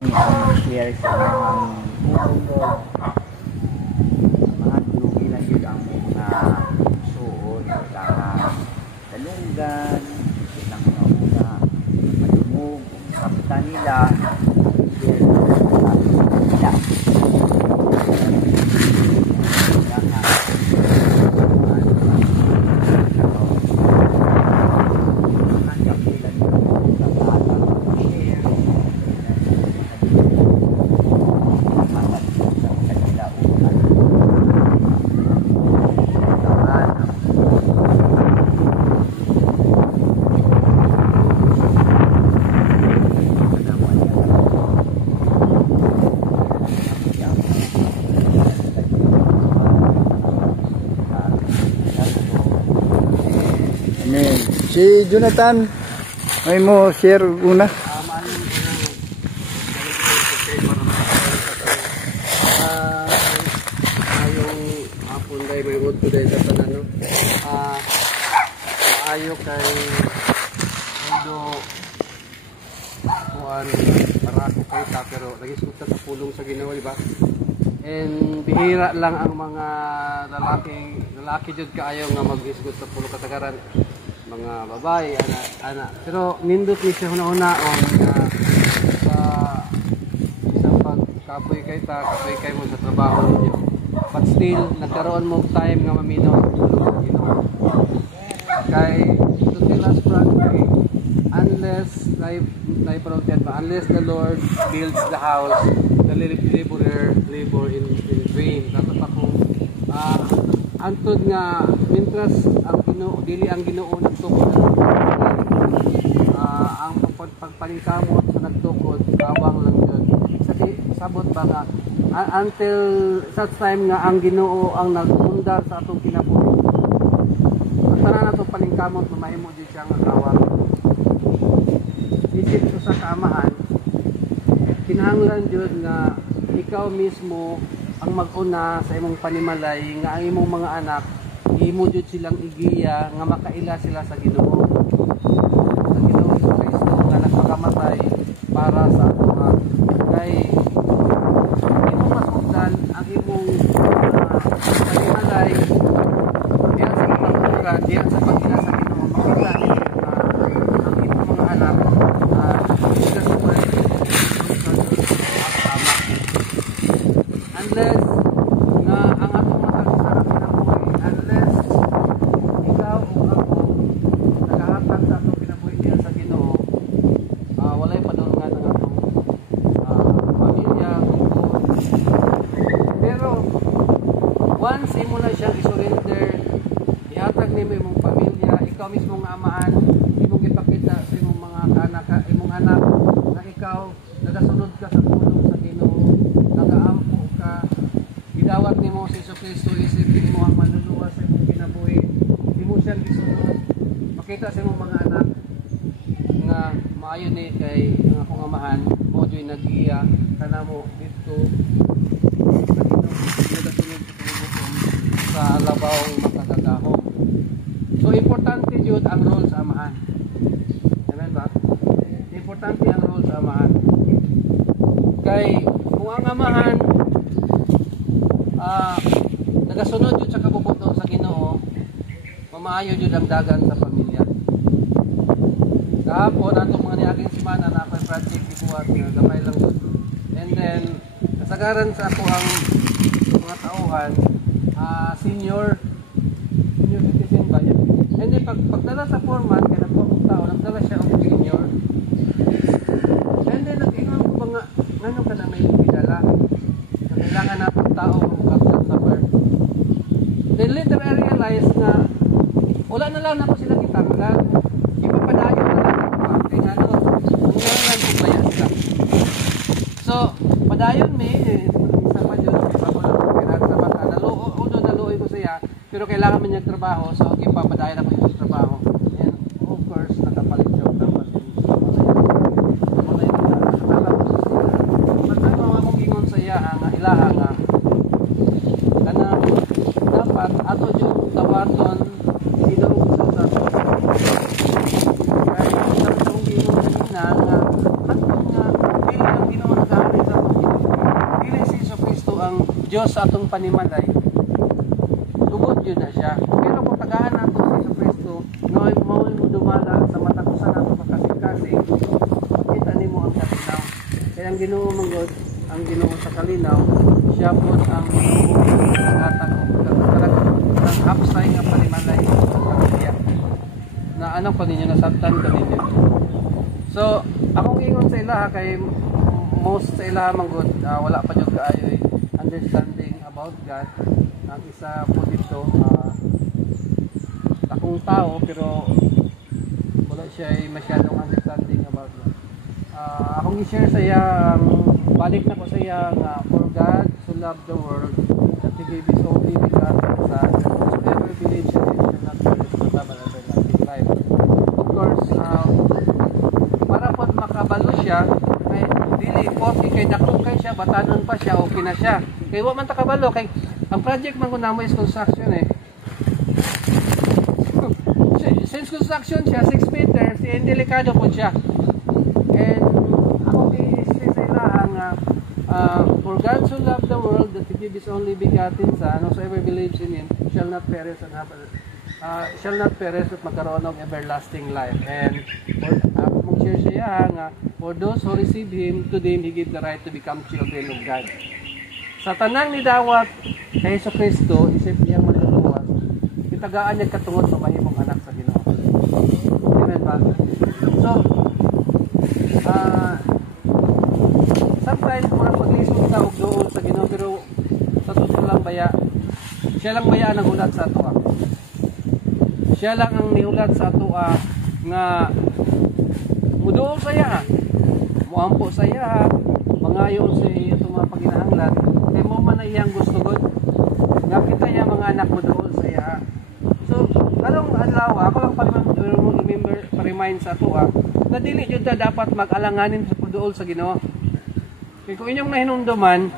Mag-share sa mga mga dugi lang yun ang mga suon sa talunggan, silang mga una malumog, kapitan nila, share sa nila. Si Jonathan, may mo share una. Ayong hapon day may mood today sa tanan no. Ayo kay mundo kuan para ko kay ta pero lagi suta sa pulong sa Ginoo di ba? And bihira lang ang mga lalaki jud kaayo nga mag-isgot sa pulo katagaran. Mga babae, anak. Pero nindot ni siya una-una sa isang pagkapoy kay mo sa trabaho ninyo. But still, nagkaroon mo time nga maminaw ang tulong, you know. Kay, to tell us frankly, unless the Lord builds the house, the laborer labor in vain. Dapat ako, antod nga mintras ang Ginoo dili ang Ginoo nagtukod ang pagpaningkamot sa nagtukod awang lang yun sabot ba nga until such time nga ang Ginoo ang nagundar sa atong kinabuhi ang tanan natong paningkamot mamahimo jud siya nga awang isip ko sa kaamahan kinahanglan jud nga ikaw mismo ang mag-una sa imong panimalay nga ang imong mga anak imo jud silang igiya nga makaila sila sa Ginoo sa Kristo nga nagpakamatay para sa ato nga kay imong masugdan ang imong panimalay diyan sa pagtulungan diyan sa pagila sa Ginoo makita ang imong mga anak sila sa unless na ang atong makakasarap na buhay, unless ikaw o ako nakahatag sa atong kinabuhi niya sa Ginoo, walay padulungan ng atong pamilya. Pero once imo na siyang isurrender, ihatag nimo imong pamilya, ikaw mismo nga amahan, imong ipakita sa imong mga anak, imong anak na ikaw nagasunod ka sa pulong sa Ginoo, nagaampo ka, gidawat nimo si Jesucristo isip nimo ang manluluwa sa imong kinabuhi, imo siyang gisunod, makita sa imong mga anak nga maayo ni kay ang akong amahan mo joy nag-iya kanamo dito sa Ginoo nagasunod sa labawong makakagahom. So importante jud ang role sa amahan. Amen ba? Importante ang role sa amahan. Kay kung ang amahan nagasunod yun sa kabubuton sa Ginoo, mamaayo yun ang dagan sa pamilya. Kahapon, atong mga niaging simana na ako'y project ibuhat nga gamay lang yun. And then, kasagaran sa ako ang mga tauhan, senior citizen ba yan? And then, pagdala sa format, kaya nagpapong tao, nagdala siya ang senior. And then, nag-ingon ko ba nga, ngano ka na may bidala? Kailangan na pong tao mag-captain sa birth. Then later I realized na wala na lang ako sila kitanggal. Ipapadayo na lang ako. Kaya nga no, nangyari lang kung bayan sila. So, padayon may, isa pa dyan, bago lang kung pinagsabat na naluoy ko siya, pero kailangan man niya trabaho, so ipapadayon ako yung trabaho. And of course, nakapalit siya. Tapos, ilaha nga kanang dapat ato yung tawaton Ginoo sa kaya dapat ang Ginoo kanina nga hantod nga dili ang Ginoo Diyos sa atong panimalay, tugod yun na siya. Pero kung tagaan nato sa Iso Kristo, noy mo dumala sa matakusan nato makasing-kasing, makita nimo ang kalinaw. Kaya ang Ginoo manggod, ang Ginoo sa kalinaw, siya po ang ngatag ang hapsay nga panimalay sa pamilya. Na anak ko ninyo, nasabtan ko ninyo. So, akong ingon sa ilaha kay most sa ilaha manggod, wala pa jud kaayo understanding about God. Ang isa po dito, takong tao pero wala siya masyadong understanding about God. Akong i-share sa iya, balik na ko sa iya nga, for God so loved the world that He gave His only begotten Son, whosoever believes in Him shall not perish but have an everlasting life. Of course, para po makabalo siya, kay dili importi kay dako kay siya, batanon pa siya, okay na siya. Kay wa man ta kabalo kay ang project man kun namo is construction Since construction siya 6 meters, delikado po siya. And ako i-say sa ilahan nga, for God so loved the world that He gave His only begotten Son, whosoever believes in Him shall not perish and have shall not perish at magkaroon ng everlasting life. And mag-share siya nga, for those who receive Him, to them He gave the right to become children of God. Sa tanang ni dawat kay Hesus Kristo, isip niyang maluluwas, itagaan niya katungod sa mahimong anak sa Ginoo. Amen ba? So, sometimes murag maglisod ka og doon sa Ginoo, pero sa totoo lang baya, siya lang baya ang hulat sa ato. Siya lang ang nihulat sa ato nga muduol sa iya, muampo sa iya, mangayo sa iya itong mga paginahanglan, kay mo man na iyang gusto god nga kita niya mga anak muduol sa iya. So, karong adlaw ako lang pa-remind sa ato na dili jud ta dapat mag-alanganin sa pagduol sa Ginoo. Kay kung inyong nahinumduman,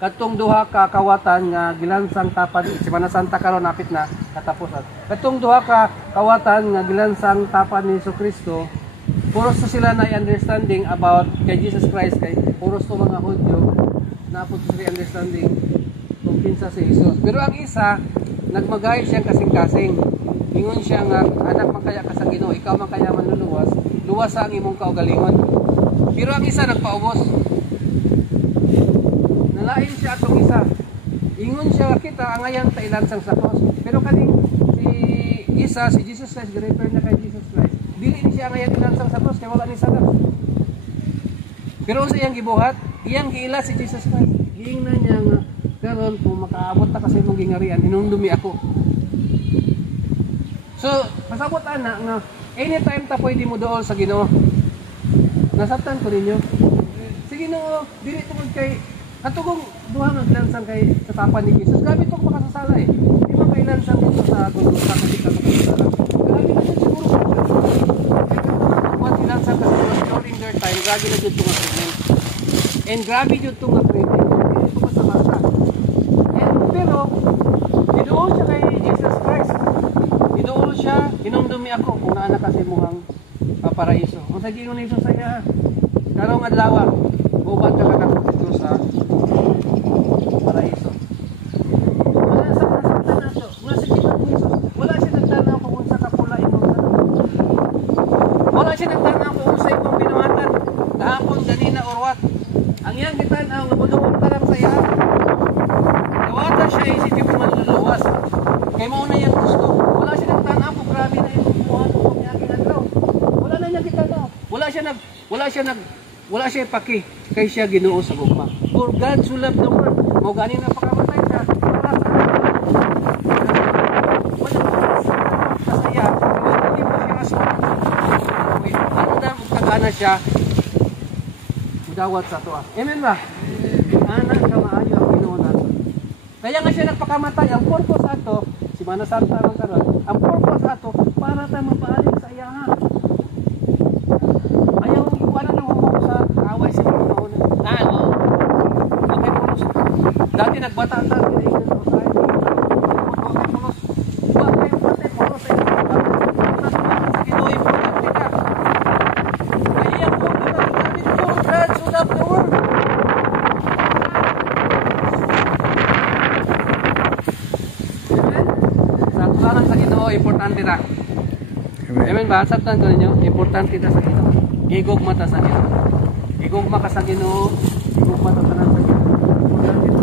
katong duha ka kawatan nga gilansang tapan Semana Santa karon napit na katapusan. Katong duha ka kawatan nga gilansang tapan ni Hesus Kristo, puros to sila na understanding about kay Jesus Christ, kay puros to mga Hudyo na pud sila understanding kung kinsa si Jesus. Pero ang isa nagmagay siyang kasing-kasing. Ingon siya nga, anak man kaya ka sa Ginoo, ikaw man kaya manluluwas, luwas sa ang imong kaugalingon. Pero ang isa nagpaubos. Nalain siya atong isa. Ingon siya kita angayan ta ilansang sa cross. Pero kaning si isa si Jesus Christ, refer na kay Jesus Christ. Dili ni siya angayan ilansang sa cross kay wala ni sadak. Pero sa iyang gibuhat, iyang giila si Jesus Christ. Giingnan niya nga karon kung makaabot ta kasi imong gingarian, hinumdumi ako. So, pasabot ana nga anytime ta pwede mo dool sa Ginoo. Nasabtan ko ninyo. Si Ginoo dili tungod kay katugong duha nga lansang kay sa tapan ni Jesus. Grabe tong makasasala eh. Di man kay lansang dito sa Golgotha kasi ka makasasala. Grabe na jud siguro. Kaya kung lansang kasi during their time, grabe na jud tong treatment. And grabe jud tong treatment. Dili ko masamasa. And pero didool siya kay Jesus Christ. Didool siya, hinumdumi ako kung naana kasi muhang paraiso. Kung sa gingon ni Jesus saya, karong adlaw, uban ka na dito sa paraiso. Wala sa nato. Wala si Jesus. Wala siya nagtanaw kung unsa ka pula imong wala siya nagtanaw kung unsa imong binuhatan. Kahapon ganina or what. Ang iyang gitanaw nga muduol ka lang saya. Dawata siya isip ko manluluwas. Kay mao na yang gusto. Wala siya nagtanaw kung grabe na imong buhat kung iyang adlaw. Wala na niya gitanaw. Wala siya paki kay siya Ginoo sa gugma. For God so loved the world. Mo gani na pakamatay siya. Wala sa kasaya. Hindi mo siya aso. Anda magtagana siya. Mudawat sa toa. Amen ba? Anak ka maayo ang Ginoo nato. Kaya nga siya nagpakamatay. Ang purpose ato, Semana Santa ron karon. Ang purpose ato para ta mapaalig sa iyahan. Ayaw iwanan ng humong sa away sa Panginoon. Okay pulos. Dati nagbata ta kinaingan ko sa akin. Okay pulos. Bakit pulos sa inyo? Sa Ginoo importante ka. Kaya po natin for God so loved the world. importante ra. Amen. Amen ba? Sabtan ko ninyo, importante ta sa Ginoo. Gigugma ta sa Ginoo. Gigugma ka sa Ginoo, gigugma ta sa Ginoo. Importante